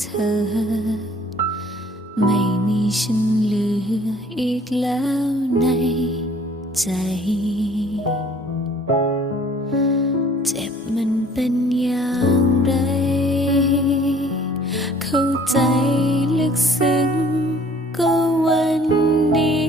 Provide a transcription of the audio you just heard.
เธอ ไม่มีฉันเหลืออีกแล้วในใจ เจ็บมันเป็นอย่างไร เข้าใจลึกซึ้งก็วันนี้